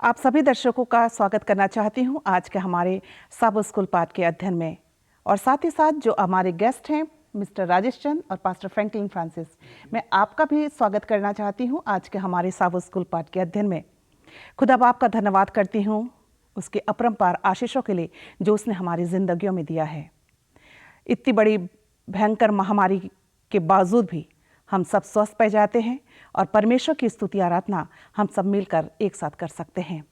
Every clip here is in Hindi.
आप सभी दर्शकों का स्वागत करना चाहती हूं आज के हमारे सब स्कूल पाठ के अध्ययन में। और साथ ही साथ जो हमारे गेस्ट हैं मिस्टर राजेश चंद और पास्टर फ्रैंकलिन फ्रांसिस, मैं आपका भी स्वागत करना चाहती हूं आज के हमारे सब स्कूल पाठ के अध्ययन में। खुदा बाप का धन्यवाद करती हूं उसके अपरंपार आशीषों के लिए जो उसने हमारी जिंदगियों में दिया है। इतनी बड़ी भयंकर महामारी के बावजूद भी हम सब स्वस्थ पाए जाते हैं और परमेश्वर की स्तुति आराधना हम सब मिलकर एक साथ कर सकते हैं।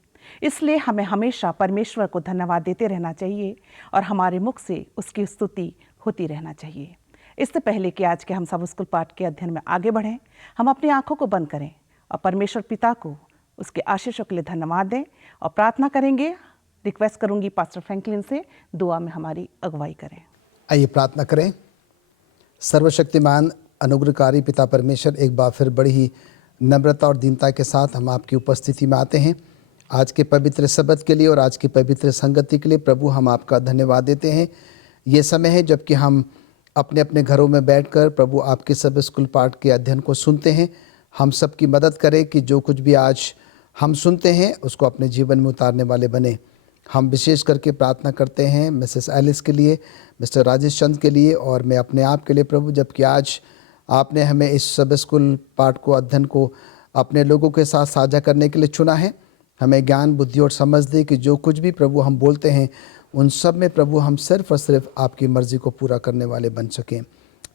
इसलिए हमें हमेशा परमेश्वर को धन्यवाद देते रहना चाहिए और हमारे मुख से उसकी स्तुति होती रहना चाहिए। इससे पहले कि आज के हम सब स्कूल पाठ के अध्ययन में आगे बढ़ें, हम अपनी आंखों को बंद करें और परमेश्वर पिता को उसके आशीषों के लिए धन्यवाद दें और प्रार्थना करेंगे। रिक्वेस्ट करूंगी पास्टर फ्रैंकलिन से दुआ में हमारी अगुवाई करें। आइए प्रार्थना करें। सर्वशक्तिमान अनुग्रहकारी पिता परमेश्वर, एक बार फिर बड़ी ही नम्रता और दीनता के साथ हम आपकी उपस्थिति में आते हैं आज के पवित्र शब्द के लिए और आज की पवित्र संगति के लिए। प्रभु, हम आपका धन्यवाद देते हैं। ये समय है जबकि हम अपने अपने घरों में बैठकर प्रभु आपके सब स्कूल पाठ के अध्ययन को सुनते हैं। हम सब की मदद करें कि जो कुछ भी आज हम सुनते हैं उसको अपने जीवन में उतारने वाले बने। हम विशेष करके प्रार्थना करते हैं मिसेस एलिस के लिए, मिस्टर राजेश चंद के लिए और मैं अपने आप के लिए प्रभु, जबकि आज आपने हमें इस सब स्कूल पाठ को अध्ययन को अपने लोगों के साथ साझा करने के लिए चुना है। हमें ज्ञान, बुद्धि और समझ दे कि जो कुछ भी प्रभु हम बोलते हैं उन सब में प्रभु हम सिर्फ और सिर्फ आपकी मर्ज़ी को पूरा करने वाले बन सकें।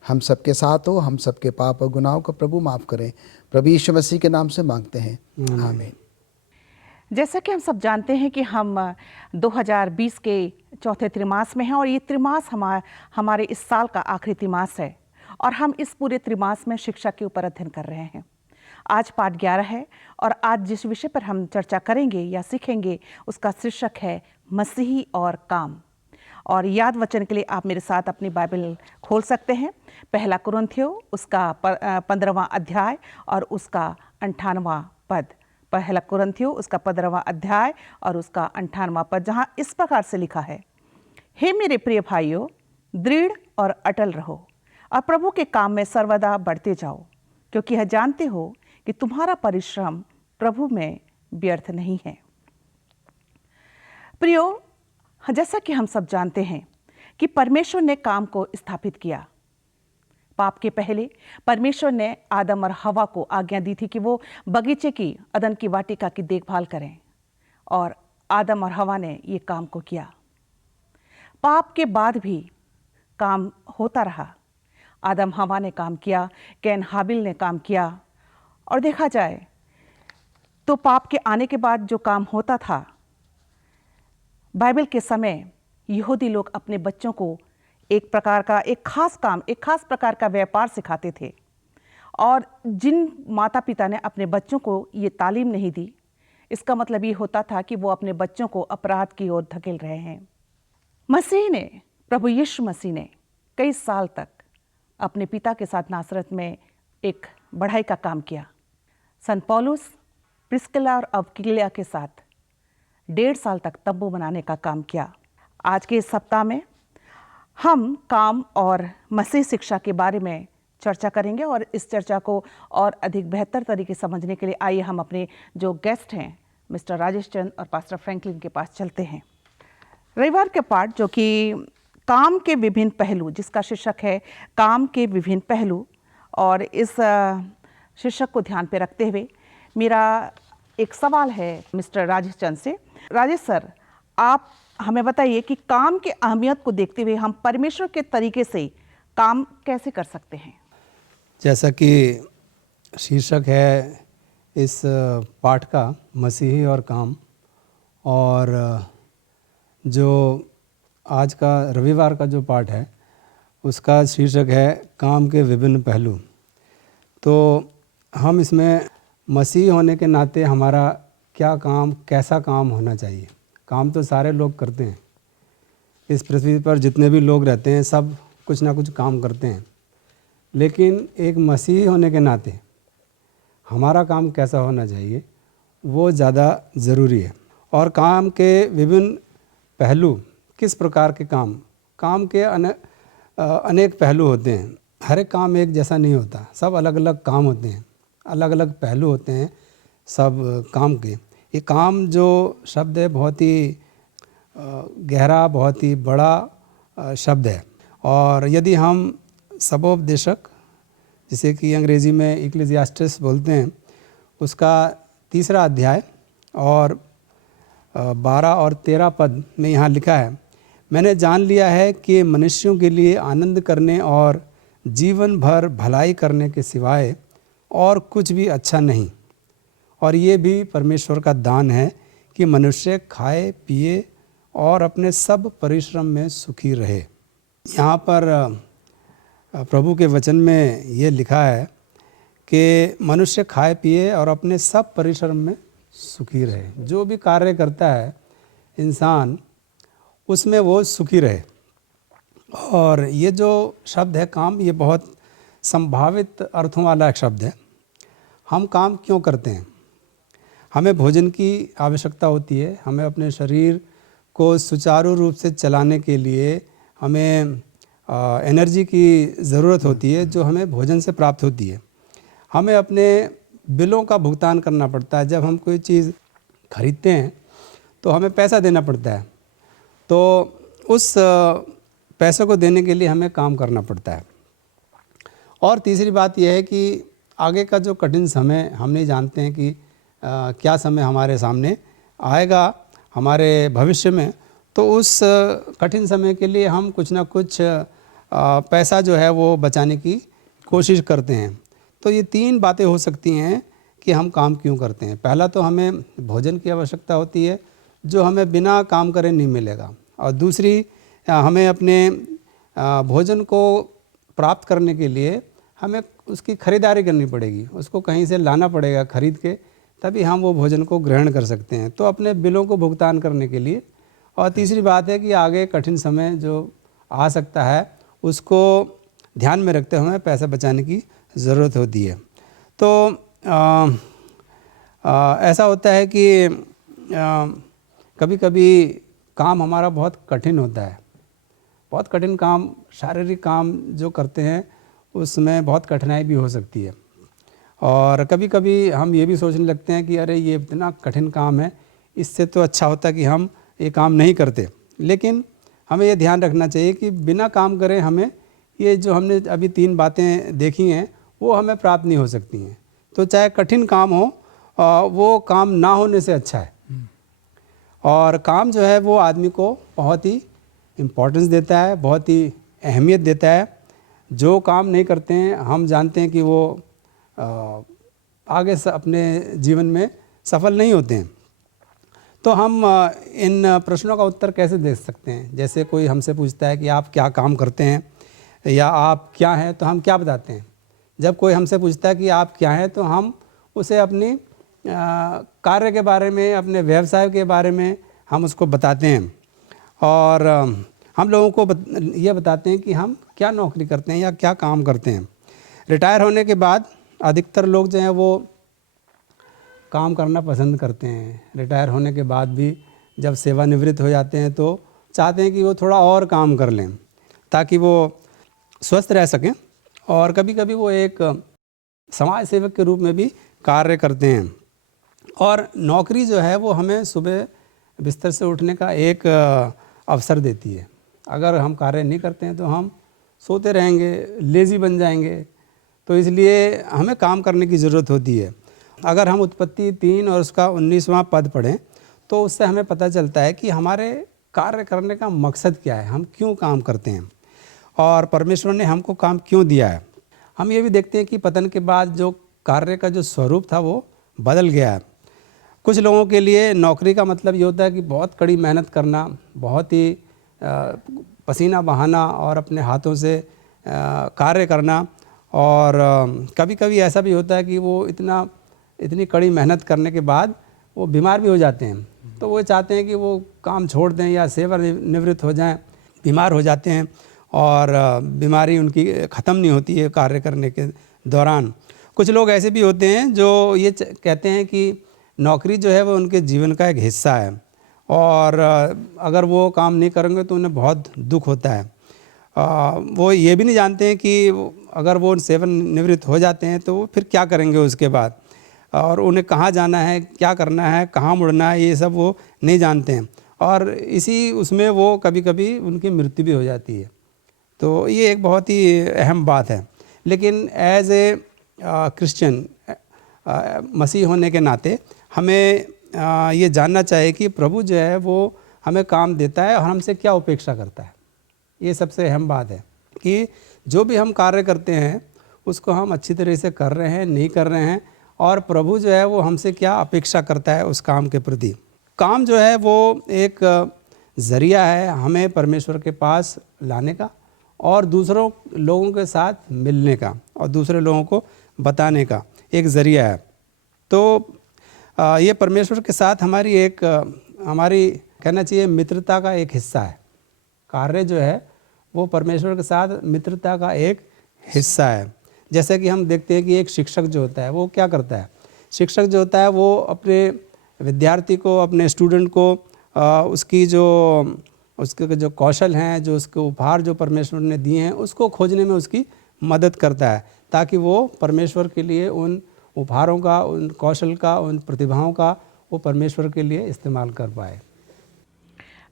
हम सबके साथ हो, हम सबके पाप और गुनाहों को प्रभु माफ़ करें। प्रभु यीशु मसीह के नाम से मांगते हैं, आमीन। जैसा कि हम सब जानते हैं कि हम 2020 के चौथे त्रिमास में हैं और ये त्रिमास हमारे इस साल का आखिरी त्रिमास है और हम इस पूरे त्रिमास में शिक्षा के ऊपर अध्ययन कर रहे हैं। आज पाठ 11 है और आज जिस विषय पर हम चर्चा करेंगे या सीखेंगे उसका शीर्षक है मसीही और काम। और याद वचन के लिए आप मेरे साथ अपनी बाइबल खोल सकते हैं। पहला कुरिन्थियों उसका 15वां अध्याय और उसका 58वां पद। पहला कुरिन्थियों उसका 15वां अध्याय और उसका 58वां पद, जहाँ इस प्रकार से लिखा है, हे मेरे प्रिय भाइयों, दृढ़ और अटल रहो और प्रभु के काम में सर्वदा बढ़ते जाओ, क्योंकि यह जानते हो कि तुम्हारा परिश्रम प्रभु में व्यर्थ नहीं है। प्रियो, जैसा कि हम सब जानते हैं कि परमेश्वर ने काम को स्थापित किया। पाप के पहले परमेश्वर ने आदम और हवा को आज्ञा दी थी कि वो बगीचे की, अदन की वाटिका की देखभाल करें और आदम और हवा ने ये काम को किया। पाप के बाद भी काम होता रहा। आदम हवा ने काम किया, कैन हाबिल ने काम किया और देखा जाए तो पाप के आने के बाद जो काम होता था, बाइबल के समय यहूदी लोग अपने बच्चों को एक खास प्रकार का व्यापार सिखाते थे और जिन माता पिता ने अपने बच्चों को ये तालीम नहीं दी, इसका मतलब ये होता था कि वो अपने बच्चों को अपराध की ओर धकेल रहे हैं। प्रभु यीशु मसीह ने कई साल तक अपने पिता के साथ नासरत में एक बढ़ाई का काम किया। संत पौलुस प्रिस्किला और अक्विला के साथ 1.5 साल तक तंबू बनाने का काम किया। आज के इस सप्ताह में हम काम और मसीह शिक्षा के बारे में चर्चा करेंगे और इस चर्चा को और अधिक बेहतर तरीके से समझने के लिए आइए हम अपने जो गेस्ट हैं मिस्टर राजेश चंद और पास्टर फ्रैंकलिन के पास चलते हैं। रविवार के पाठ जो कि काम के विभिन्न पहलू, जिसका शीर्षक है काम के विभिन्न पहलू, और इस शीर्षक को ध्यान पे रखते हुए मेरा एक सवाल है मिस्टर राजेश चंद से। राजेश सर, आप हमें बताइए कि काम की अहमियत को देखते हुए हम परमेश्वर के तरीके से काम कैसे कर सकते हैं। जैसा कि शीर्षक है इस पाठ का, मसीही और काम, और जो आज का रविवार का जो पाठ है उसका शीर्षक है काम के विभिन्न पहलू। तो हम इसमें मसीह होने के नाते हमारा क्या काम, कैसा काम होना चाहिए। काम तो सारे लोग करते हैं, इस पृथ्वी पर जितने भी लोग रहते हैं सब कुछ ना कुछ काम करते हैं, लेकिन एक मसीह होने के नाते हमारा काम कैसा होना चाहिए वो ज़्यादा ज़रूरी है। और काम के विभिन्न पहलू, किस प्रकार के काम के अनेक पहलू होते हैं। हर एक काम एक जैसा नहीं होता, सब अलग अलग काम होते हैं, अलग अलग पहलू होते हैं सब काम के। ये काम जो शब्द है बहुत ही गहरा, बहुत ही बड़ा शब्द है। और यदि हम सबोपदेशक, जिसे कि अंग्रेज़ी में इक्लेसियास्टिस बोलते हैं, उसका 3 अध्याय और 12 और 13 पद में यहाँ लिखा है, मैंने जान लिया है कि मनुष्यों के लिए आनंद करने और जीवन भर भलाई करने के सिवाय और कुछ भी अच्छा नहीं, और ये भी परमेश्वर का दान है कि मनुष्य खाए पिए और अपने सब परिश्रम में सुखी रहे। यहाँ पर प्रभु के वचन में ये लिखा है कि मनुष्य खाए पिए और अपने सब परिश्रम में सुखी रहे। जो भी कार्य करता है इंसान, उसमें वो सुखी रहे। और ये जो शब्द है काम, ये बहुत संभावित अर्थों वाला एक शब्द है। हम काम क्यों करते हैं? हमें भोजन की आवश्यकता होती है, हमें अपने शरीर को सुचारू रूप से चलाने के लिए हमें एनर्जी की ज़रूरत होती है, जो हमें भोजन से प्राप्त होती है। हमें अपने बिलों का भुगतान करना पड़ता है। जब हम कोई चीज़ खरीदते हैं तो हमें पैसा देना पड़ता है, तो उस पैसे को देने के लिए हमें काम करना पड़ता है। और तीसरी बात यह है कि आगे का जो कठिन समय, हम नहीं जानते हैं कि क्या समय हमारे सामने आएगा हमारे भविष्य में, तो उस कठिन समय के लिए हम कुछ ना कुछ पैसा जो है वो बचाने की कोशिश करते हैं। तो ये 3 बातें हो सकती हैं कि हम काम क्यों करते हैं। पहला तो हमें भोजन की आवश्यकता होती है, जो हमें बिना काम करे नहीं मिलेगा। और दूसरी, हमें अपने भोजन को प्राप्त करने के लिए हमें उसकी खरीदारी करनी पड़ेगी, उसको कहीं से लाना पड़ेगा खरीद के, तभी हम वो भोजन को ग्रहण कर सकते हैं, तो अपने बिलों को भुगतान करने के लिए। और तीसरी बात है कि आगे कठिन समय जो आ सकता है उसको ध्यान में रखते हुए पैसा बचाने की ज़रूरत होती है। तो ऐसा होता है कि कभी कभी काम हमारा बहुत कठिन होता है। बहुत कठिन काम, शारीरिक काम जो करते हैं उसमें बहुत कठिनाई भी हो सकती है। और कभी कभी हम ये भी सोचने लगते हैं कि अरे ये इतना कठिन काम है, इससे तो अच्छा होता कि हम ये काम नहीं करते। लेकिन हमें ये ध्यान रखना चाहिए कि बिना काम करे हमें ये जो हमने अभी 3 बातें देखी हैं वो हमें प्राप्त नहीं हो सकती हैं। तो चाहे कठिन काम हो, वो काम ना होने से अच्छा है। और काम जो है वो आदमी को बहुत ही इम्पोर्टेंस देता है, बहुत ही अहमियत देता है। जो काम नहीं करते हैं, हम जानते हैं कि वो आगे अपने जीवन में सफल नहीं होते हैं। तो हम इन प्रश्नों का उत्तर कैसे दे सकते हैं? जैसे कोई हमसे पूछता है कि आप क्या काम करते हैं या आप क्या हैं, तो हम क्या बताते हैं? जब कोई हमसे पूछता है कि आप क्या हैं, तो हम उसे अपनी कार्य के बारे में, अपने व्यवसाय के बारे में हम उसको बताते हैं। और हम लोगों को ये बताते हैं कि हम क्या नौकरी करते हैं या क्या काम करते हैं। रिटायर होने के बाद अधिकतर लोग जो हैं वो काम करना पसंद करते हैं। रिटायर होने के बाद भी जब सेवानिवृत्त हो जाते हैं तो चाहते हैं कि वो थोड़ा और काम कर लें ताकि वो स्वस्थ रह सकें। और कभी कभी वो एक समाज सेवक के रूप में भी कार्य करते हैं। और नौकरी जो है वो हमें सुबह बिस्तर से उठने का एक अवसर देती है। अगर हम कार्य नहीं करते हैं तो हम सोते रहेंगे, लेज़ी बन जाएंगे। तो इसलिए हमें काम करने की ज़रूरत होती है। अगर हम उत्पत्ति 3 और उसका 19वां पद पढ़ें तो उससे हमें पता चलता है कि हमारे कार्य करने का मकसद क्या है, हम क्यों काम करते हैं और परमेश्वर ने हमको काम क्यों दिया है। हम ये भी देखते हैं कि पतन के बाद जो कार्य का जो स्वरूप था वो बदल गया है। कुछ लोगों के लिए नौकरी का मतलब ये होता है कि बहुत कड़ी मेहनत करना, बहुत ही पसीना बहाना और अपने हाथों से कार्य करना। और कभी कभी ऐसा भी होता है कि वो इतनी कड़ी मेहनत करने के बाद वो बीमार भी हो जाते हैं, तो वो चाहते हैं कि वो काम छोड़ दें या सेवानिवृत्त हो जाएं। बीमार हो जाते हैं और बीमारी उनकी ख़त्म नहीं होती है कार्य करने के दौरान। कुछ लोग ऐसे भी होते हैं जो ये कहते हैं कि नौकरी जो है वो उनके जीवन का एक हिस्सा है और अगर वो काम नहीं करेंगे तो उन्हें बहुत दुख होता है। वो ये भी नहीं जानते हैं कि अगर वो सेवानिवृत्त हो जाते हैं तो वो फिर क्या करेंगे उसके बाद। और उन्हें कहाँ जाना है, क्या करना है, कहाँ मुड़ना है, ये सब वो नहीं जानते हैं। और इसी उसमें वो कभी कभी उनकी मृत्यु भी हो जाती है। तो ये एक बहुत ही अहम बात है। लेकिन एज ए क्रिश्चियन, मसीह होने के नाते हमें ये जानना चाहिए कि प्रभु जो है वो हमें काम देता है और हमसे क्या अपेक्षा करता है। ये सबसे अहम बात है कि जो भी हम कार्य करते हैं उसको हम अच्छी तरह से कर रहे हैं, नहीं कर रहे हैं, और प्रभु जो है वो हमसे क्या अपेक्षा करता है उस काम के प्रति। काम जो है वो एक ज़रिया है हमें परमेश्वर के पास लाने का और दूसरों लोगों के साथ मिलने का और दूसरे लोगों को बताने का एक ज़रिया है। तो ये परमेश्वर के साथ हमारी कहना चाहिए मित्रता का एक हिस्सा है। कार्य जो है वो परमेश्वर के साथ मित्रता का एक हिस्सा है। जैसे कि हम देखते हैं कि एक शिक्षक जो होता है वो क्या करता है। शिक्षक जो होता है वो अपने विद्यार्थी को, अपने स्टूडेंट को उसके जो कौशल हैं, जो उसके उपहार जो परमेश्वर ने दिए हैं, उसको खोजने में उसकी मदद करता है, ताकि वो परमेश्वर के लिए उन उपहारों का, उन कौशल का, उन प्रतिभाओं का वो परमेश्वर के लिए इस्तेमाल कर पाए।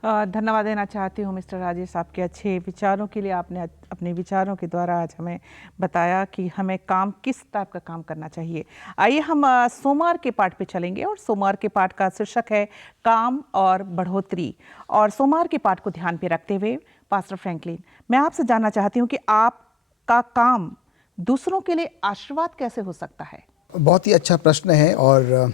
धन्यवाद देना चाहती हूँ मिस्टर राजेश, आपके अच्छे विचारों के लिए। आपने अपने विचारों के द्वारा आज हमें बताया कि हमें काम किस टाइप का काम करना चाहिए। आइए हम सोमवार के पाठ पे चलेंगे और सोमवार के पाठ का शीर्षक है काम और बढ़ोतरी। और सोमवार के पाठ को ध्यान पे रखते हुए पास्टर फ्रैंकलिन, मैं आपसे जानना चाहती हूँ कि आपका काम दूसरों के लिए आशीर्वाद कैसे हो सकता है? बहुत ही अच्छा प्रश्न है और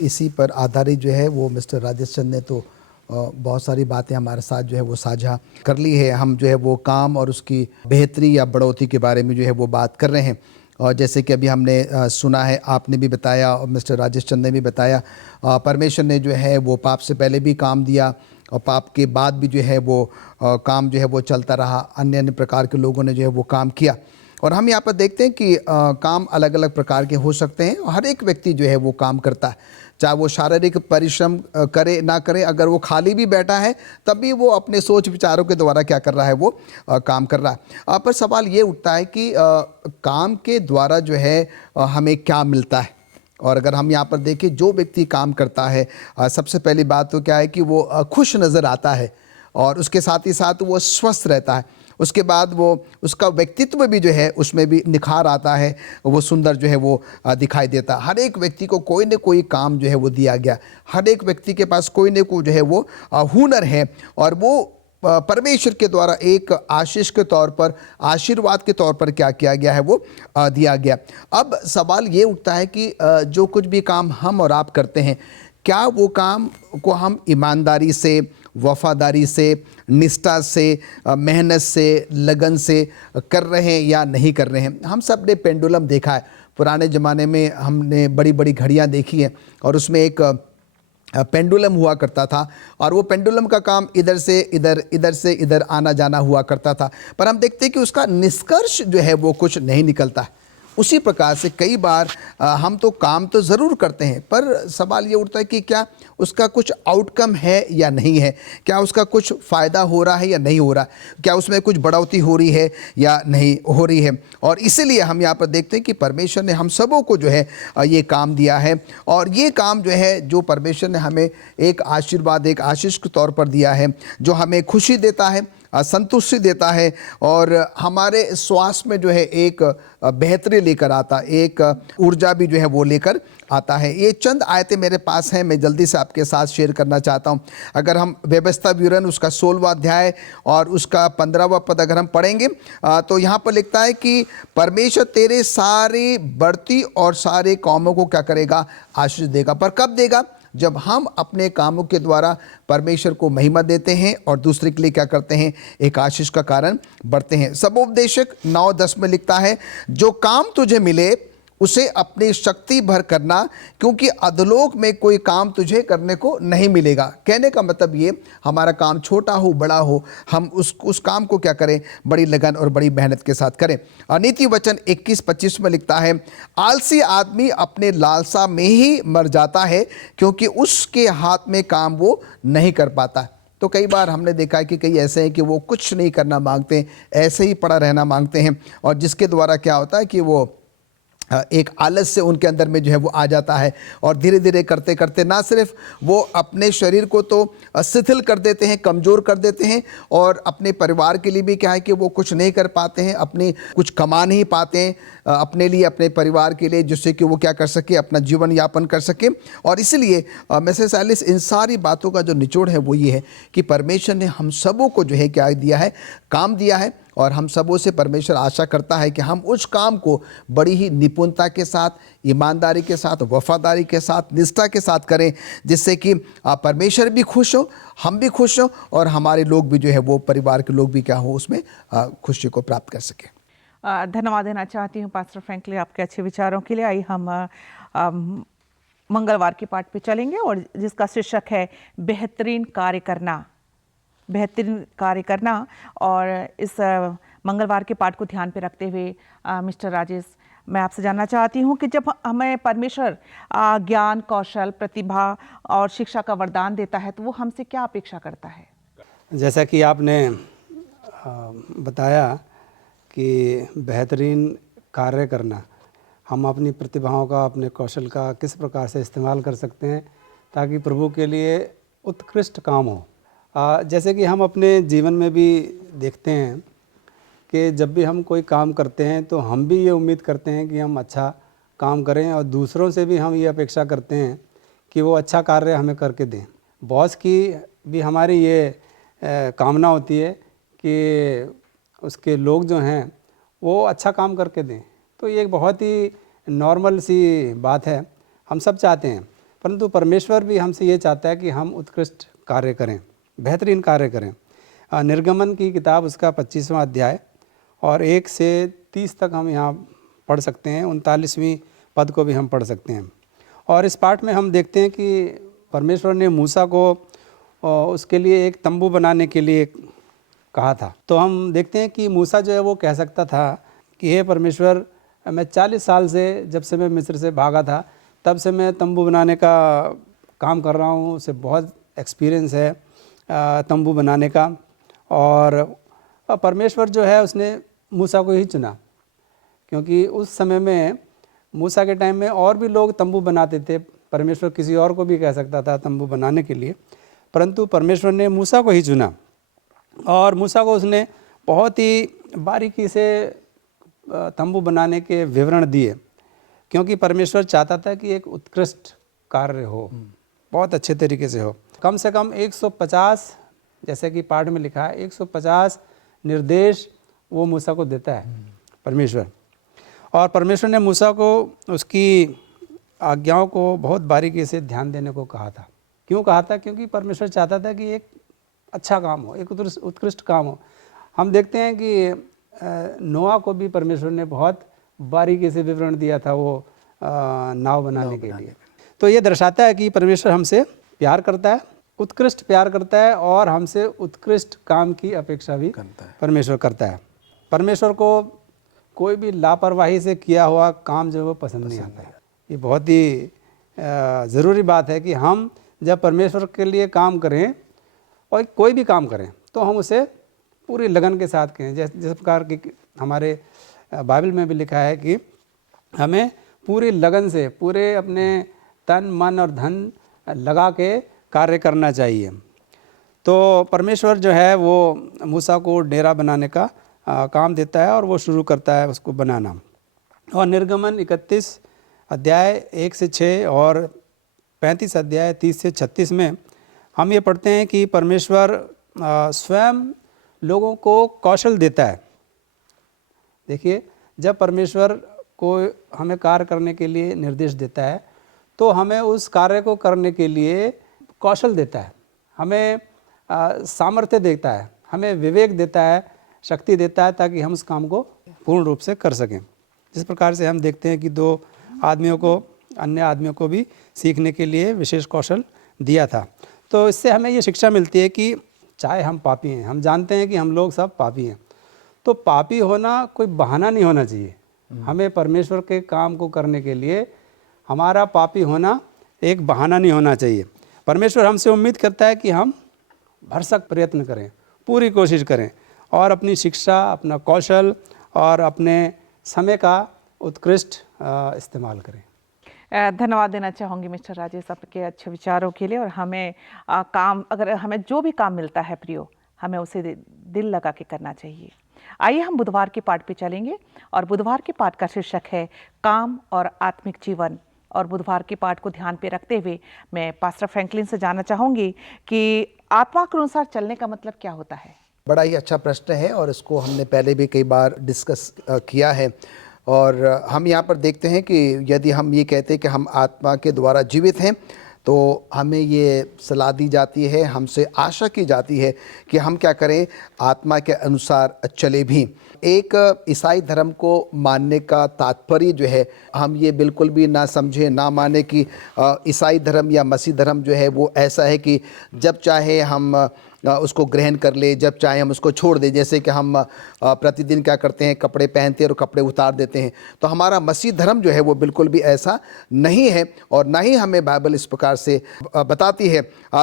इसी पर आधारित जो है वो मिस्टर राजेश चंद ने तो बहुत सारी बातें हमारे साथ जो है वो साझा कर ली है। हम जो है वो काम और उसकी बेहतरी या बढ़ोतरी के बारे में जो है वो बात कर रहे हैं। और जैसे कि अभी हमने सुना है, आपने भी बताया और मिस्टर राजेश चंद ने भी बताया, परमेश्वर ने जो है वो पाप से पहले भी काम दिया और पाप के बाद भी जो है वो काम जो है वो चलता रहा। अन्य अन्य प्रकार के लोगों ने जो है वो काम किया। और हम यहाँ पर देखते हैं कि काम अलग अलग प्रकार के हो सकते हैं। हर एक व्यक्ति जो है वो काम करता है, चाहे वो शारीरिक परिश्रम करे ना करे, अगर वो खाली भी बैठा है तब भी वो अपने सोच विचारों के द्वारा क्या कर रहा है, वो काम कर रहा है। पर सवाल ये उठता है कि काम के द्वारा जो है हमें क्या मिलता है। और अगर हम यहाँ पर देखें, जो व्यक्ति काम करता है, सबसे पहली बात तो क्या है कि वो खुश नज़र आता है और उसके साथ ही साथ वो स्वस्थ रहता है। उसके बाद वो उसका व्यक्तित्व भी जो है उसमें भी निखार आता है, वो सुंदर जो है वो दिखाई देता है। हर एक व्यक्ति को कोई न कोई काम जो है वो दिया गया, हर एक व्यक्ति के पास कोई न कोई जो है वो हुनर है और वो परमेश्वर के द्वारा एक आशीष के तौर पर, आशीर्वाद के तौर पर क्या किया गया है, वो दिया गया। अब सवाल ये उठता है कि जो कुछ भी काम हम और आप करते हैं, क्या वो काम को हम ईमानदारी से, वफादारी से, निष्ठा से, मेहनत से, लगन से कर रहे हैं या नहीं कर रहे हैं। हम सब ने पेंडुलम देखा है। पुराने ज़माने में हमने बड़ी बड़ी घड़ियां देखी हैं और उसमें एक पेंडुलम हुआ करता था और वो पेंडुलम का काम इधर से इधर, इधर से इधर आना जाना हुआ करता था। पर हम देखते हैं कि उसका निष्कर्ष जो है वो कुछ नहीं निकलता। उसी प्रकार से कई बार हम तो काम तो ज़रूर करते हैं, पर सवाल ये उठता है कि क्या उसका कुछ आउटकम है या नहीं है, क्या उसका कुछ फ़ायदा हो रहा है या नहीं हो रहा, क्या उसमें कुछ बढ़ोतरी हो रही है या नहीं हो रही है। और इसीलिए हम यहाँ पर देखते हैं कि परमेश्वर ने हम सबों को जो है ये काम दिया है और ये काम जो है, जो परमेश्वर ने हमें एक आशीर्वाद, एक आशीष के तौर पर दिया है, जो हमें खुशी देता है, संतुष्टि देता है और हमारे स्वास्थ्य में जो है एक बेहतरी लेकर आता, एक ऊर्जा भी जो है वो लेकर आता है। ये चंद आयतें मेरे पास हैं, मैं जल्दी से आपके साथ शेयर करना चाहता हूँ। अगर हम व्यवस्था विवरण उसका 16वां अध्याय और उसका 15वां पद अगर हम पढ़ेंगे तो यहाँ पर लिखता है कि परमेश्वर तेरे सारे बढ़ती और सारे कामों को क्या करेगा, आशीष देगा। पर कब देगा? जब हम अपने कामों के द्वारा परमेश्वर को महिमा देते हैं और दूसरे के लिए क्या करते हैं, एक आशीष का कारण बढ़ते हैं। सबोपदेशक 9:10 में लिखता है, जो काम तुझे मिले उसे अपनी शक्ति भर करना, क्योंकि अधोलोक में कोई काम तुझे करने को नहीं मिलेगा। कहने का मतलब ये, हमारा काम छोटा हो बड़ा हो, हम उस काम को क्या करें, बड़ी लगन और बड़ी मेहनत के साथ करें। नीति वचन 21-25 में लिखता है, आलसी आदमी अपने लालसा में ही मर जाता है, क्योंकि उसके हाथ में काम वो नहीं कर पाता। तो कई बार हमने देखा है कि कई ऐसे हैं कि वो कुछ नहीं करना मांगते हैं, ऐसे ही पड़ा रहना मांगते हैं और जिसके द्वारा क्या होता है कि वो एक आलस से उनके अंदर में जो है वो आ जाता है, और धीरे धीरे करते करते ना सिर्फ वो अपने शरीर को तो शिथिल कर देते हैं, कमज़ोर कर देते हैं, और अपने परिवार के लिए भी क्या है कि वो कुछ नहीं कर पाते हैं, अपनी कुछ कमा नहीं पाते हैं अपने लिए, अपने परिवार के लिए, जिससे कि वो क्या कर सके, अपना जीवन यापन कर सके। और इसलिए मिसेस एलिस, इन सारी बातों का जो निचोड़ है वो ये है कि परमेश्वर ने हम सबों को जो है क्या दिया है, काम दिया है, और हम सबों से परमेश्वर आशा करता है कि हम उस काम को बड़ी ही निपुणता के साथ, ईमानदारी के साथ, वफादारी के साथ, निष्ठा के साथ करें, जिससे कि परमेश्वर भी खुश हो, हम भी खुश हो, और हमारे लोग भी जो है वो परिवार के लोग भी क्या हो उसमें खुशी को प्राप्त कर सकें। धन्यवाद देना चाहती हूँ पास्टर फ्रैंकलिन आपके अच्छे विचारों के लिए। आइए हम मंगलवार के पाठ पे चलेंगे, और जिसका शीर्षक है बेहतरीन कार्य करना, बेहतरीन कार्य करना। और इस मंगलवार के पाठ को ध्यान पे रखते हुए मिस्टर राजेश, मैं आपसे जानना चाहती हूँ कि जब हमें परमेश्वर ज्ञान, कौशल, प्रतिभा और शिक्षा का वरदान देता है तो वो हमसे क्या अपेक्षा करता है? जैसा कि आपने बताया कि बेहतरीन कार्य करना, हम अपनी प्रतिभाओं का, अपने कौशल का किस प्रकार से इस्तेमाल कर सकते हैं ताकि प्रभु के लिए उत्कृष्ट काम हो। जैसे कि हम अपने जीवन में भी देखते हैं कि जब भी हम कोई काम करते हैं तो हम भी ये उम्मीद करते हैं कि हम अच्छा काम करें, और दूसरों से भी हम ये अपेक्षा करते हैं कि वो अच्छा कार्य हमें करके दें। बॉस की भी हमारी ये कामना होती है कि उसके लोग जो हैं वो अच्छा काम करके दें। तो ये एक बहुत ही नॉर्मल सी बात है, हम सब चाहते हैं, परंतु परमेश्वर भी हमसे ये चाहता है कि हम उत्कृष्ट कार्य करें, बेहतरीन कार्य करें। निर्गमन की किताब उसका 25वां अध्याय और 1 से 30 तक हम यहाँ पढ़ सकते हैं, 39वीं पद को भी हम पढ़ सकते हैं। और इस पाठ में हम देखते हैं कि परमेश्वर ने मूसा को उसके लिए एक तंबू बनाने के लिए कहा था। तो हम देखते हैं कि मूसा जो है वो कह सकता था कि हे परमेश्वर, मैं 40 साल से, जब से मैं मिस्र से भागा था तब से मैं तंबू बनाने का काम कर रहा हूँ, उसे बहुत एक्सपीरियंस है तंबू बनाने का। और परमेश्वर जो है उसने मूसा को ही चुना, क्योंकि उस समय में मूसा के टाइम में और भी लोग तंबू बनाते थे, परमेश्वर किसी और को भी कह सकता था तंबू बनाने के लिए, परंतु परमेश्वर ने मूसा को ही चुना। और मूसा को उसने बहुत ही बारीकी से तंबू बनाने के विवरण दिए, क्योंकि परमेश्वर चाहता था कि एक उत्कृष्ट कार्य हो, बहुत अच्छे तरीके से हो। कम से कम 150, जैसे कि पाठ में लिखा है, 150 निर्देश वो मूसा को देता है परमेश्वर। और परमेश्वर ने मूसा को उसकी आज्ञाओं को बहुत बारीकी से ध्यान देने को कहा था। क्यों कहा था? क्योंकि परमेश्वर चाहता था कि एक अच्छा काम हो, एक उत्कृष्ट काम हो। हम देखते हैं कि नोआ को भी परमेश्वर ने बहुत बारीकी से विवरण दिया था वो नाव बनाने के लिए। तो ये दर्शाता है कि परमेश्वर हमसे प्यार करता है, उत्कृष्ट प्यार करता है, और हमसे उत्कृष्ट काम की अपेक्षा भी परमेश्वर करता है। परमेश्वर को कोई भी लापरवाही से किया हुआ काम जो है वो पसंद नहीं आता है। ये बहुत ही ज़रूरी बात है कि हम जब परमेश्वर के लिए काम करें और कोई भी काम करें तो हम उसे पूरी लगन के साथ करें। जिस प्रकार की हमारे बाइबल में भी लिखा है कि हमें पूरी लगन से, पूरे अपने तन, मन और धन लगा के कार्य करना चाहिए। तो परमेश्वर जो है वो मूसा को डेरा बनाने का काम देता है और वो शुरू करता है उसको बनाना। और निर्गमन 31 अध्याय 1 से 6 और 35 अध्याय 30 से 36 में हम ये पढ़ते हैं कि परमेश्वर स्वयं लोगों को कौशल देता है। देखिए, जब परमेश्वर को हमें कार्य करने के लिए निर्देश देता है तो हमें उस कार्य को करने के लिए कौशल देता है, हमें सामर्थ्य देता है, हमें विवेक देता है, शक्ति देता है, ताकि हम उस काम को पूर्ण रूप से कर सकें। जिस प्रकार से हम देखते हैं कि 2 आदमियों को अन्य आदमियों को भी सीखने के लिए विशेष कौशल दिया था। तो इससे हमें ये शिक्षा मिलती है कि चाहे हम पापी हैं, हम जानते हैं कि हम लोग सब पापी हैं, तो पापी होना कोई बहाना नहीं होना चाहिए। हमें परमेश्वर के काम को करने के लिए हमारा पापी होना एक बहाना नहीं होना चाहिए। परमेश्वर हमसे उम्मीद करता है कि हम भरसक प्रयत्न करें, पूरी कोशिश करें और अपनी शिक्षा, अपना कौशल और अपने समय का उत्कृष्ट इस्तेमाल करें। धन्यवाद देना चाहूँगी मिस्टर राजेश आपके अच्छे विचारों के लिए। और हमें काम, अगर हमें जो भी काम मिलता है प्रियो, हमें उसे दिल लगा के करना चाहिए। आइए हम बुधवार के पाठ पे चलेंगे और बुधवार के पाठ का शीर्षक है काम और आत्मिक जीवन। और बुधवार के पाठ को ध्यान पे रखते हुए मैं पास्टर फ्रैंकलिन से जानना चाहूँगी कि आत्मा के अनुसार चलने का मतलब क्या होता है। बड़ा ही अच्छा प्रश्न है और इसको हमने पहले भी कई बार डिस्कस किया है। और हम यहाँ पर देखते हैं कि यदि हम ये कहते हैं कि हम आत्मा के द्वारा जीवित हैं, तो हमें ये सलाह दी जाती है, हमसे आशा की जाती है कि हम क्या करें, आत्मा के अनुसार चले भी। एक ईसाई धर्म को मानने का तात्पर्य जो है, हम ये बिल्कुल भी ना समझें, ना माने कि ईसाई धर्म या मसीह धर्म जो है वो ऐसा है कि जब चाहे हम उसको ग्रहण कर ले, जब चाहे हम उसको छोड़ दें। जैसे कि हम प्रतिदिन क्या करते हैं, कपड़े पहनते हैं और कपड़े उतार देते हैं। तो हमारा मसीह धर्म जो है वो बिल्कुल भी ऐसा नहीं है और ना ही हमें बाइबल इस प्रकार से बताती है।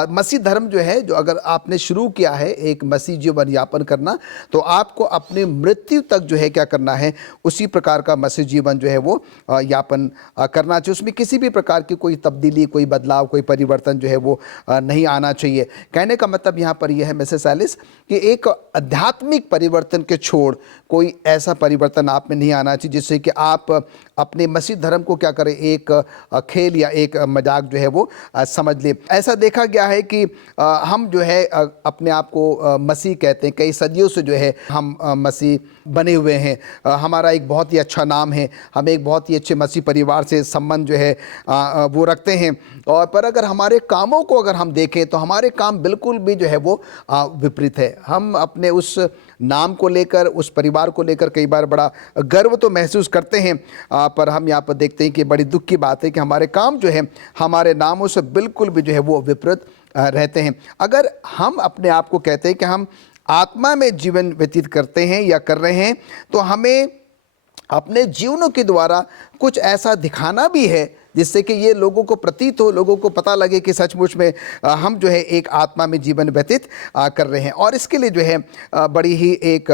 मसीह धर्म जो है, जो अगर आपने शुरू किया है एक मसीह जीवन यापन करना, तो आपको अपनी मृत्यु तक जो है क्या करना है, उसी प्रकार का मसीह जीवन जो है वो यापन करना चाहिए। उसमें किसी भी प्रकार की कोई तब्दीली, कोई बदलाव, कोई परिवर्तन जो है वो नहीं आना चाहिए। कहने का मतलब यहाँ पर यह है मिसेस एलिस कि एक आध्यात्मिक परिवर्तन के छोड़ कोई ऐसा परिवर्तन आप में नहीं आना चाहिए जिससे कि आप अपने मसीह धर्म को क्या करें, एक खेल या एक मजाक जो है वो समझ ले। ऐसा देखा गया है कि हम जो है अपने आप को मसीह कहते हैं, कई सदियों से जो है हम मसीह बने हुए हैं। हमारा एक बहुत ही अच्छा नाम है, हम एक बहुत ही अच्छे मसीह परिवार से संबंध जो है वो रखते हैं। और पर अगर हमारे कामों को अगर हम देखें तो हमारे काम बिल्कुल भी जो है वो विपरीत है। हम अपने उस नाम को लेकर, उस परिवार को लेकर कई बार बड़ा गर्व तो महसूस करते हैं, पर हम यहाँ पर देखते हैं कि बड़ी दुख की बात है कि हमारे काम जो है हमारे नामों से बिल्कुल भी जो है वो विपरीत रहते हैं। अगर हम अपने आप को कहते हैं कि हम आत्मा में जीवन व्यतीत करते हैं या कर रहे हैं, तो हमें अपने जीवनों के द्वारा कुछ ऐसा दिखाना भी है जिससे कि ये लोगों को प्रतीत हो, लोगों को पता लगे कि सचमुच में हम जो है एक आत्मा में जीवन व्यतीत कर रहे हैं। और इसके लिए जो है बड़ी ही एक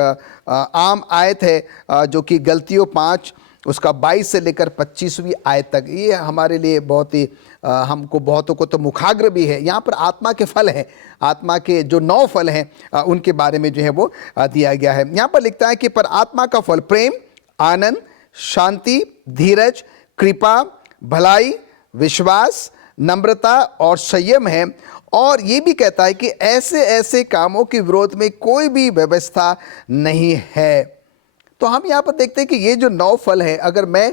आम आयत है जो कि गलतियों 5 उसका 22 से लेकर 25वीं आयत तक, ये हमारे लिए बहुत ही हमको बहुतों को तो मुखाग्र भी है। यहाँ पर आत्मा के फल हैं, आत्मा के जो 9 फल हैं उनके बारे में जो है वो दिया गया है। यहाँ पर लिखता है कि पर आत्मा का फल प्रेम, आनंद, शांति, धीरज, कृपा, भलाई, विश्वास, नम्रता और संयम है। और ये भी कहता है कि ऐसे ऐसे कामों के विरोध में कोई भी व्यवस्था नहीं है। तो हम यहाँ पर देखते हैं कि ये जो 9 फल है, अगर मैं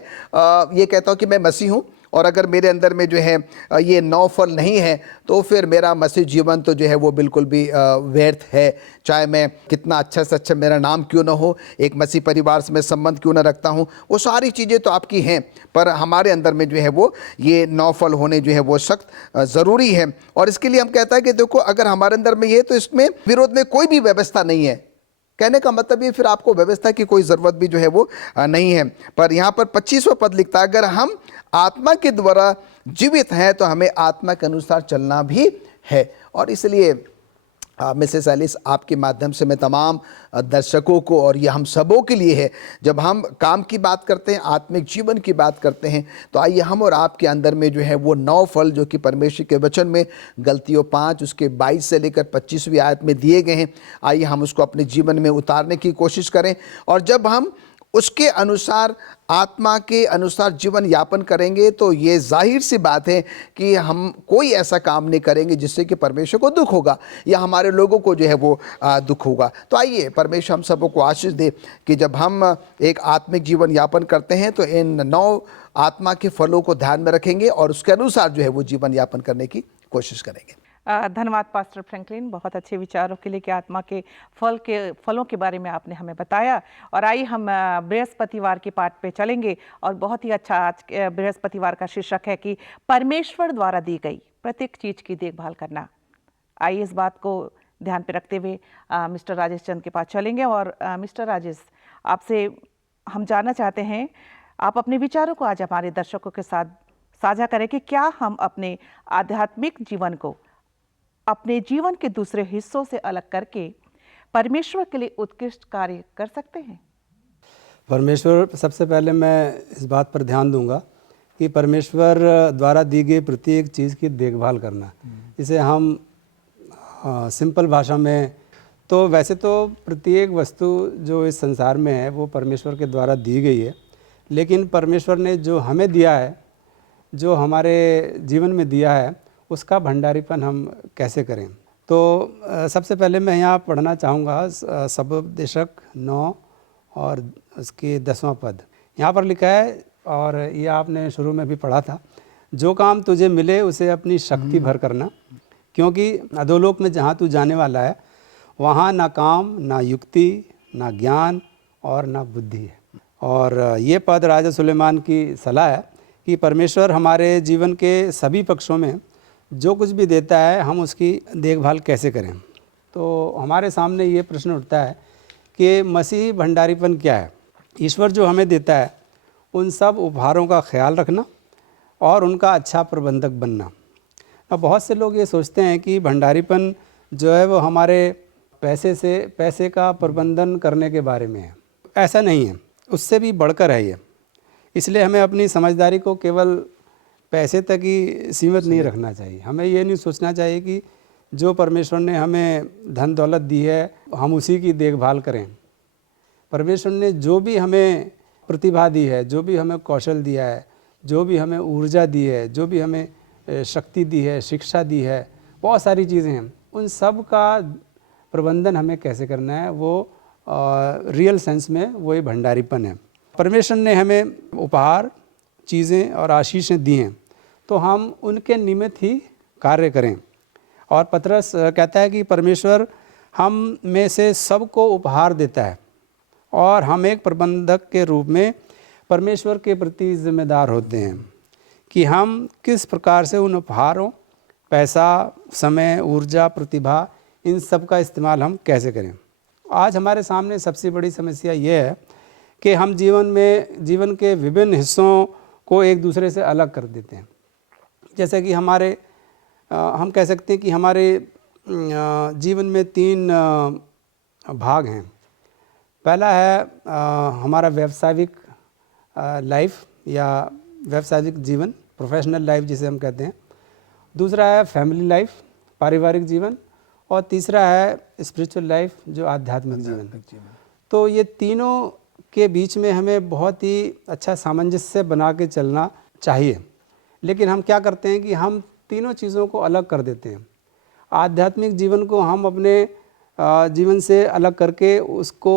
ये कहता हूँ कि मैं मसीह हूँ और अगर मेरे अंदर में जो है ये 9 फल नहीं है, तो फिर मेरा मसीह जीवन तो जो है वो बिल्कुल भी व्यर्थ है। चाहे मैं कितना अच्छा से अच्छा मेरा नाम क्यों ना हो, एक मसीह परिवार से मैं संबंध क्यों ना रखता हूँ, वो सारी चीज़ें तो आपकी हैं, पर हमारे अंदर में जो है वो ये 9 फल होने जो है वो सख्त ज़रूरी है। और इसके लिए हम कहता है कि देखो, अगर हमारे अंदर में ये, तो इसमें विरोध में कोई भी व्यवस्था नहीं है। कहने का मतलब ये, फिर आपको व्यवस्था की कोई ज़रूरत भी जो है वो नहीं है। पर यहाँ पर 25वां पद लिखता है, अगर हम आत्मा के द्वारा जीवित हैं तो हमें आत्मा के अनुसार चलना भी है। और इसलिए मिसेस एलिस, आपके माध्यम से मैं तमाम दर्शकों को, और ये हम सबों के लिए है, जब हम काम की बात करते हैं, आत्मिक जीवन की बात करते हैं, तो आइए हम और आपके अंदर में जो है वो 9 फल जो कि परमेश्वर के वचन में गलतियों 5 उसके 22 से लेकर 25वीं आयत में दिए गए हैं, आइए हम उसको अपने जीवन में उतारने की कोशिश करें। और जब हम उसके अनुसार, आत्मा के अनुसार जीवन यापन करेंगे, तो ये जाहिर सी बात है कि हम कोई ऐसा काम नहीं करेंगे जिससे कि परमेश्वर को दुख होगा या हमारे लोगों को जो है वो दुख होगा। तो आइए परमेश्वर हम सबों को आशीष दे कि जब हम एक आत्मिक जीवन यापन करते हैं तो इन 9 आत्मा के फलों को ध्यान में रखेंगे और उसके अनुसार जो है वो जीवन यापन करने की कोशिश करेंगे। धन्यवाद पास्टर फ्रैंकलिन, बहुत अच्छे विचारों के लिए कि आत्मा के फलों के बारे में आपने हमें बताया। और आइए हम बृहस्पतिवार के पाठ पे चलेंगे और बहुत ही अच्छा आज बृहस्पतिवार का शीर्षक है कि परमेश्वर द्वारा दी गई प्रत्येक चीज़ की देखभाल करना। आइए इस बात को ध्यान पे रखते हुए मिस्टर राजेश चंद के पास चलेंगे। और मिस्टर राजेश, आपसे हम जानना चाहते हैं, आप अपने विचारों को आज हमारे दर्शकों के साथ साझा करें कि क्या हम अपने आध्यात्मिक जीवन को अपने जीवन के दूसरे हिस्सों से अलग करके परमेश्वर के लिए उत्कृष्ट कार्य कर सकते हैं? परमेश्वर, सबसे पहले मैं इस बात पर ध्यान दूंगा कि परमेश्वर द्वारा दी गई प्रत्येक चीज़ की देखभाल करना, इसे हम सिंपल भाषा में, तो वैसे तो प्रत्येक वस्तु जो इस संसार में है वो परमेश्वर के द्वारा दी गई है, लेकिन परमेश्वर ने जो हमें दिया है, जो हमारे जीवन में दिया है, उसका भंडारीपन हम कैसे करें। तो सबसे पहले मैं यहाँ पढ़ना चाहूँगा सबोपदेशक 9 और उसके 10वां पद। यहाँ पर लिखा है, और ये आपने शुरू में भी पढ़ा था, जो काम तुझे मिले उसे अपनी शक्ति भर करना, क्योंकि अधोलोक में जहाँ तू जाने वाला है वहाँ ना काम, ना युक्ति, ना ज्ञान और ना बुद्धि है। और ये पद राजा सुलेमान की सलाह है कि परमेश्वर हमारे जीवन के सभी पक्षों में जो कुछ भी देता है हम उसकी देखभाल कैसे करें। तो हमारे सामने ये प्रश्न उठता है कि मसीही भंडारीपन क्या है। ईश्वर जो हमें देता है उन सब उपहारों का ख्याल रखना और उनका अच्छा प्रबंधक बनना। अब बहुत से लोग ये सोचते हैं कि भंडारीपन जो है वो हमारे पैसे का प्रबंधन करने के बारे में है। ऐसा नहीं है, उससे भी बढ़कर है ये। इसलिए हमें अपनी समझदारी को केवल पैसे तक ही सीमित नहीं रखना चाहिए। हमें ये नहीं सोचना चाहिए कि जो परमेश्वर ने हमें धन दौलत दी है हम उसी की देखभाल करें। परमेश्वर ने जो भी हमें प्रतिभा दी है, जो भी हमें कौशल दिया है, जो भी हमें ऊर्जा दी है, जो भी हमें शक्ति दी है, शिक्षा दी है, बहुत सारी चीज़ें हैं, उन सब का प्रबंधन हमें कैसे करना है, वो रियल सेंस में वही भंडारीपन है। परमेश्वर ने हमें उपहार, चीज़ें और आशीषें दी हैं, तो हम उनके निमित्त ही कार्य करें। और पतरस कहता है कि परमेश्वर हम में से सबको उपहार देता है और हम एक प्रबंधक के रूप में परमेश्वर के प्रति जिम्मेदार होते हैं कि हम किस प्रकार से उन उपहारों, पैसा, समय, ऊर्जा, प्रतिभा, इन सब का इस्तेमाल हम कैसे करें। आज हमारे सामने सबसे बड़ी समस्या ये है कि हम जीवन के विभिन्न हिस्सों को एक दूसरे से अलग कर देते हैं। जैसे कि हम कह सकते हैं कि हमारे जीवन में 3 भाग हैं। पहला है हमारा व्यावसायिक लाइफ या व्यावसायिक जीवन, प्रोफेशनल लाइफ जिसे हम कहते हैं। दूसरा है फैमिली लाइफ, पारिवारिक जीवन, और तीसरा है स्पिरिचुअल लाइफ, जो आध्यात्मिक जीवन। तो ये तीनों के बीच में हमें बहुत ही अच्छा सामंजस्य बना के चलना चाहिए। लेकिन हम क्या करते हैं कि हम तीनों चीज़ों को अलग कर देते हैं। आध्यात्मिक जीवन को हम अपने जीवन से अलग करके उसको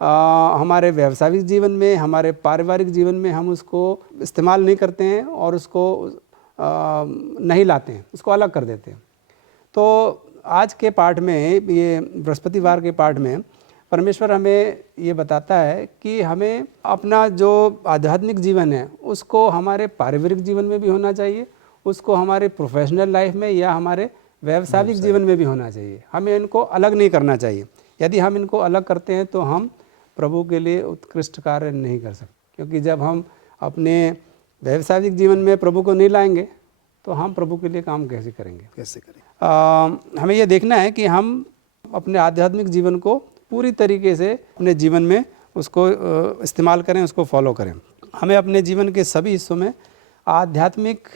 हमारे व्यावसायिक जीवन में, हमारे पारिवारिक जीवन में हम उसको इस्तेमाल नहीं करते हैं और उसको नहीं लाते हैं, उसको अलग कर देते हैं। तो आज के पाठ में, ये बृहस्पतिवार के पाठ में, परमेश्वर हमें ये बताता है कि हमें अपना जो आध्यात्मिक जीवन है उसको हमारे पारिवारिक जीवन में भी होना चाहिए, उसको हमारे प्रोफेशनल लाइफ में या हमारे व्यावसायिक जीवन में भी होना चाहिए। हमें इनको अलग नहीं करना चाहिए। यदि हम इनको अलग करते हैं तो हम प्रभु के लिए उत्कृष्ट कार्य नहीं कर सकते, क्योंकि जब हम अपने व्यावसायिक जीवन में प्रभु को नहीं लाएंगे तो हम प्रभु के लिए काम कैसे करेंगे। हमें ये देखना है कि हम अपने आध्यात्मिक जीवन को पूरी तरीके से अपने जीवन में उसको इस्तेमाल करें, उसको फॉलो करें। हमें अपने जीवन के सभी हिस्सों में आध्यात्मिक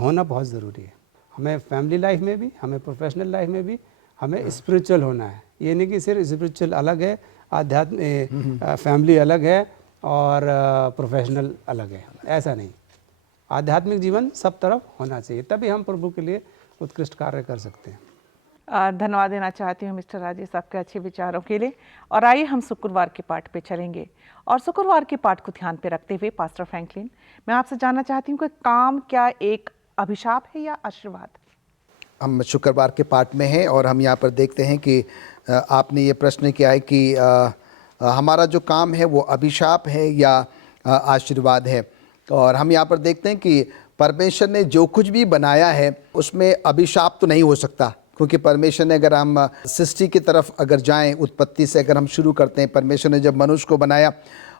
होना बहुत ज़रूरी है। हमें फैमिली लाइफ में भी, हमें प्रोफेशनल लाइफ में भी हमें स्पिरिचुअल होना है। ये नहीं कि सिर्फ स्पिरिचुअल अलग है, आध्यात्मिक फैमिली अलग है और प्रोफेशनल अलग है, ऐसा नहीं। आध्यात्मिक जीवन सब तरफ होना चाहिए, तभी हम प्रभु के लिए उत्कृष्ट कार्य कर सकते हैं। धन्यवाद देना चाहती हूँ मिस्टर राजेश आपके अच्छे विचारों के लिए। और आइए हम शुक्रवार के पाठ पे चलेंगे, और शुक्रवार के पाठ को ध्यान पे रखते हुए पास्टर फ्रैंकलिन, मैं आपसे जानना चाहती हूँ कि काम क्या एक अभिशाप है या आशीर्वाद? हम शुक्रवार के पाठ में हैं और हम यहाँ पर देखते हैं कि आपने ये प्रश्न किया है कि हमारा जो काम है वो अभिशाप है या आशीर्वाद है। और हम यहाँ पर देखते हैं कि परमेश्वर ने जो कुछ भी बनाया है उसमें अभिशाप तो नहीं हो सकता, क्योंकि परमेश्वर ने, अगर हम सृष्टि की तरफ अगर जाएं, उत्पत्ति से अगर हम शुरू करते हैं, परमेश्वर ने जब मनुष्य को बनाया,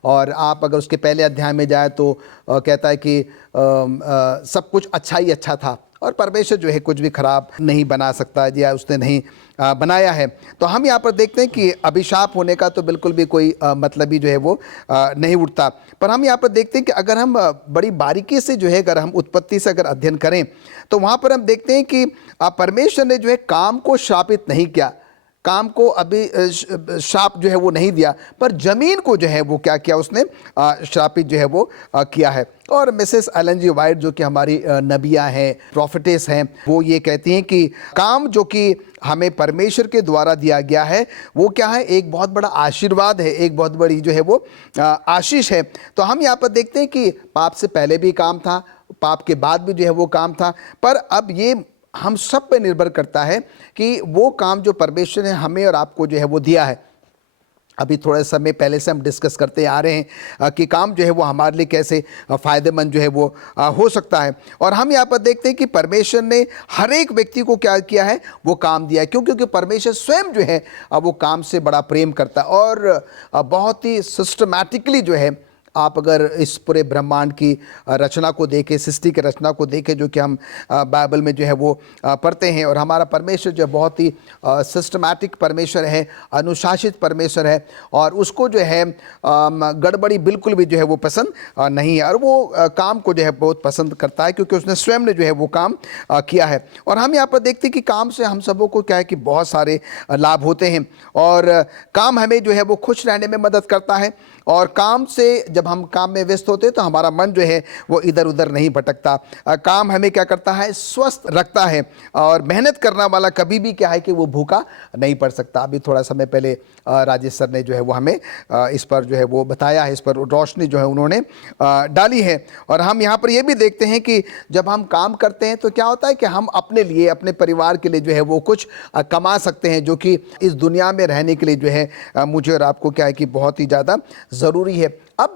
और आप अगर उसके पहले अध्याय में जाए तो कहता है कि सब कुछ अच्छा ही अच्छा था, और परमेश्वर जो है कुछ भी खराब नहीं बना सकता या उसने नहीं बनाया है। तो हम यहाँ पर देखते हैं कि अभिशाप होने का तो बिल्कुल भी कोई मतलब ही जो है वो नहीं उठता। पर हम यहाँ पर देखते हैं कि अगर हम बड़ी बारीकी से जो है अगर हम उत्पत्ति से अगर अध्ययन करें तो वहाँ पर हम देखते हैं कि परमेश्वर ने जो है काम को श्रापित नहीं किया, काम को अभी श्राप जो है वो नहीं दिया, पर जमीन को जो है वो क्या किया, उसने श्रापित जो है वो किया है। और मिसेस एलन जी वाइट जो कि हमारी नबिया हैं, प्रॉफिटेस हैं, वो ये कहती हैं कि काम जो कि हमें परमेश्वर के द्वारा दिया गया है वो क्या है, एक बहुत बड़ा आशीर्वाद है, एक बहुत बड़ी जो है वो आशीष है। तो हम यहाँ पर देखते हैं कि पाप से पहले भी काम था, पाप के बाद भी जो है वो काम था, पर अब ये हम सब पे निर्भर करता है कि वो काम जो परमेश्वर ने हमें और आपको जो है वो दिया है। अभी थोड़े समय पहले से हम डिस्कस करते आ रहे हैं कि काम जो है वो हमारे लिए कैसे फ़ायदेमंद जो है वो हो सकता है। और हम यहाँ पर देखते हैं कि परमेश्वर ने हर एक व्यक्ति को क्या किया है, वो काम दिया है। क्यों? क्योंकि परमेश्वर स्वयं जो है वो काम से बड़ा प्रेम करता है और बहुत ही सिस्टमैटिकली जो है, आप अगर इस पूरे ब्रह्मांड की रचना को देखें, सृष्टि की रचना को देखें जो कि हम बाइबल में जो है वो पढ़ते हैं, और हमारा परमेश्वर जो बहुत ही सिस्टमैटिक परमेश्वर है, अनुशासित परमेश्वर है, और उसको जो है गड़बड़ी बिल्कुल भी जो है वो पसंद नहीं है, और वो काम को जो है बहुत पसंद करता है क्योंकि उसने स्वयं ने जो है वो काम किया है। और हम यहाँ पर देखते हैं कि काम से हम सबों को क्या है कि बहुत सारे लाभ होते हैं, और काम हमें जो है वो खुश रहने में मदद करता है। और काम से जब हम काम में व्यस्त होते हैं तो हमारा मन जो है वो इधर उधर नहीं भटकता। काम हमें क्या करता है, स्वस्थ रखता है, और मेहनत करने वाला कभी भी क्या है कि वो भूखा नहीं पड़ सकता। अभी थोड़ा समय पहले राजेश सर ने जो है वो हमें इस पर जो है वो बताया है, इस पर रोशनी जो है उन्होंने डाली है। और हम यहाँ पर ये भी देखते हैं कि जब हम काम करते हैं तो क्या होता है कि हम अपने लिए, अपने परिवार के लिए जो है वो कुछ कमा सकते हैं, जो कि इस दुनिया में रहने के लिए जो है मुझे और आपको क्या है कि बहुत ही ज़्यादा ज़रूरी है। अब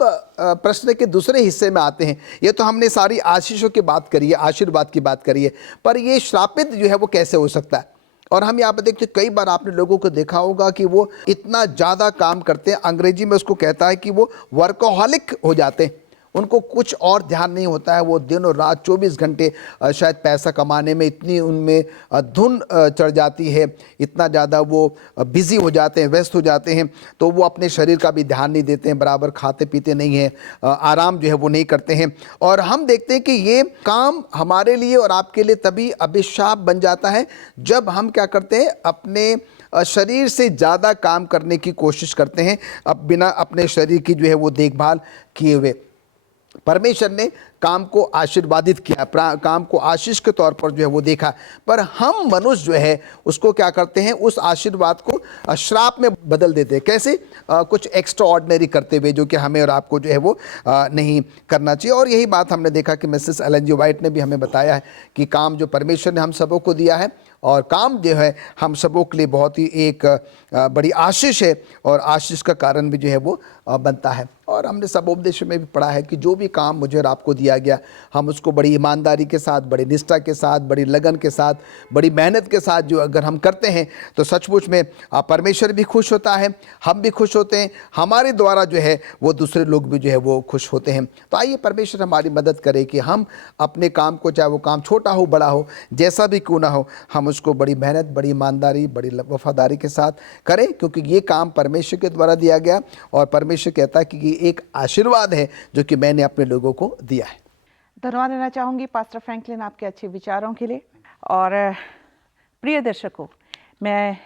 प्रश्न के दूसरे हिस्से में आते हैं। ये तो हमने सारी आशीषों की बात करी है, आशीर्वाद की बात करी है, पर ये श्रापित जो है वो कैसे हो सकता है? और हम यहाँ पर देखते हैं, कई बार आपने लोगों को देखा होगा कि वो इतना ज़्यादा काम करते हैं, अंग्रेजी में उसको कहता है कि वो वर्कोहॉलिक हो जाते हैं, उनको कुछ और ध्यान नहीं होता है। वो दिन और रात 24 घंटे शायद पैसा कमाने में इतनी उनमें धुन चढ़ जाती है, इतना ज़्यादा वो बिज़ी हो जाते हैं, व्यस्त हो जाते हैं, तो वो अपने शरीर का भी ध्यान नहीं देते हैं, बराबर खाते पीते नहीं हैं, आराम जो है वो नहीं करते हैं। और हम देखते हैं कि ये काम हमारे लिए और आपके लिए तभी अभिशाप बन जाता है जब हम क्या करते हैं, अपने शरीर से ज़्यादा काम करने की कोशिश करते हैं, अब बिना अपने शरीर की जो है वो देखभाल किए हुए। परमेश्वर ने काम को आशीर्वादित किया, काम को आशीष के तौर पर जो है वो देखा, पर हम मनुष्य जो है उसको क्या करते हैं, उस आशीर्वाद को श्राप में बदल देते हैं। कैसे? कुछ एक्स्ट्रा ऑर्डिनरी करते हुए, जो कि हमें और आपको जो है वो नहीं करना चाहिए। और यही बात हमने देखा कि मिसेस एलन जी वाइट ने भी हमें बताया है कि काम जो परमेश्वर ने हम सबों को दिया है, और काम जो है हम सबों के लिए बहुत ही एक बड़ी आशीष है, और आशीष का कारण भी जो है वो बनता है। और हमने सब उपदेश में भी पढ़ा है कि जो भी काम मुझे और आपको दिया गया, हम उसको बड़ी ईमानदारी के साथ, बड़ी निष्ठा के साथ, बड़ी लगन के साथ, बड़ी मेहनत के साथ जो अगर हम करते हैं तो सचमुच में परमेश्वर भी खुश होता है, हम भी खुश होते हैं, हमारे द्वारा जो है वो दूसरे लोग भी जो है वो खुश होते हैं। तो आइए परमेश्वर हमारी मदद करे कि हम अपने काम को, चाहे वो काम छोटा हो बड़ा हो, जैसा भी क्यों ना हो, हम उसको बड़ी मेहनत, बड़ी ईमानदारी, बड़ी वफादारी के साथ करें, क्योंकि ये काम परमेश्वर के द्वारा दिया गया, और परमेश्वर कहता है कि ये एक आशीर्वाद है जो कि मैंने अपने लोगों को दिया है। धन्यवाद देना चाहूँगी पास्टर फ्रैंकलिन आपके अच्छे विचारों के लिए। और प्रिय दर्शकों, मैं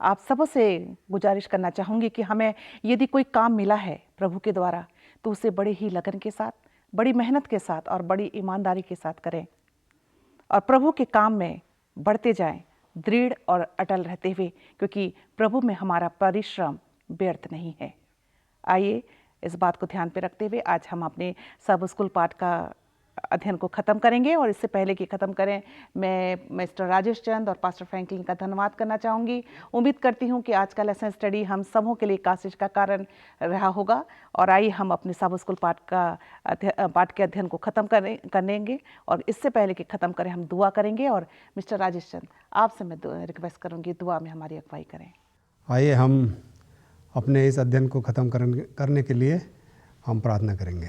आप सबों से गुजारिश करना चाहूँगी कि हमें यदि कोई काम मिला है प्रभु के द्वारा तो उसे बड़े ही लगन के साथ, बड़ी मेहनत के साथ और बड़ी ईमानदारी के साथ करें, और प्रभु के काम में बढ़ते जाएं, दृढ़ और अटल रहते हुए, क्योंकि प्रभु में हमारा परिश्रम व्यर्थ नहीं है। आइए इस बात को ध्यान पे रखते हुए आज हम अपने सब स्कूल पाठ का अध्ययन को ख़त्म करेंगे। और इससे पहले कि ख़त्म करें, मैं मिस्टर राजेश चंद और पास्टर फ्रैंकलिन का धन्यवाद करना चाहूँगी। उम्मीद करती हूँ कि आज का लेसन स्टडी हम सबों के लिए एक आशीष का कारण रहा होगा। और आइए हम अपने सब स्कूल पाठ के अध्ययन को ख़त्म करेंगे। और इससे पहले कि ख़त्म करें, हम दुआ करेंगे। और मिस्टर राजेश चंद, आपसे मैं रिक्वेस्ट करूँगी, दुआ में हमारी अगुवाई करें। आइए हम अपने इस अध्ययन को ख़त्म करने के लिए हम प्रार्थना करेंगे।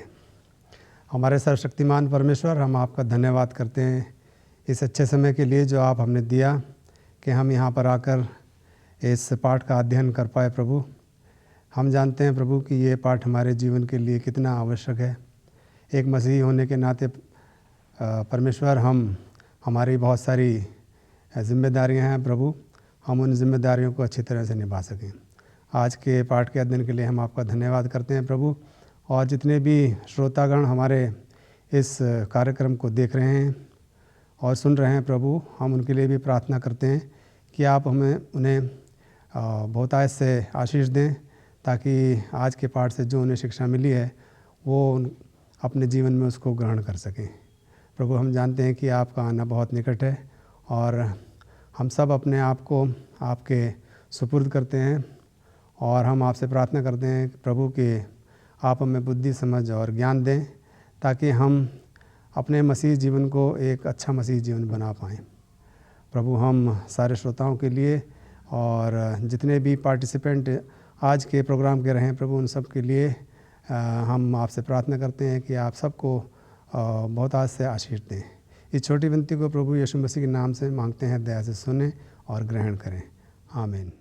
हमारे सर्वशक्तिमान परमेश्वर, हम आपका धन्यवाद करते हैं इस अच्छे समय के लिए जो आप हमने दिया कि हम यहाँ पर आकर इस पाठ का अध्ययन कर पाए प्रभु। हम जानते हैं प्रभु कि ये पाठ हमारे जीवन के लिए कितना आवश्यक है। एक मसीही होने के नाते परमेश्वर हमारी बहुत सारी जिम्मेदारियां हैं प्रभु, हम उन जिम्मेदारियों को अच्छी तरह से निभा सकें। आज के पाठ के अध्ययन के लिए हम आपका धन्यवाद करते हैं प्रभु। और जितने भी श्रोतागण हमारे इस कार्यक्रम को देख रहे हैं और सुन रहे हैं प्रभु, हम उनके लिए भी प्रार्थना करते हैं कि आप उन्हें बहुतायत से आशीष दें, ताकि आज के पाठ से जो उन्हें शिक्षा मिली है वो अपने जीवन में उसको ग्रहण कर सकें। प्रभु, हम जानते हैं कि आपका आना बहुत निकट है और हम सब अपने आप को आपके सुपुर्द करते हैं और हम आपसे प्रार्थना करते हैं प्रभु कि आप हमें बुद्धि, समझ और ज्ञान दें, ताकि हम अपने मसीह जीवन को एक अच्छा मसीह जीवन बना पाएँ। प्रभु, हम सारे श्रोताओं के लिए और जितने भी पार्टिसिपेंट आज के प्रोग्राम के रहे हैं प्रभु, उन सब के लिए हम आपसे प्रार्थना करते हैं कि आप सबको बहुत आज से आशीष दें। इस छोटी विनती को प्रभु यीशु मसीह के नाम से मांगते हैं, दया से सुने और ग्रहण करें। आमीन।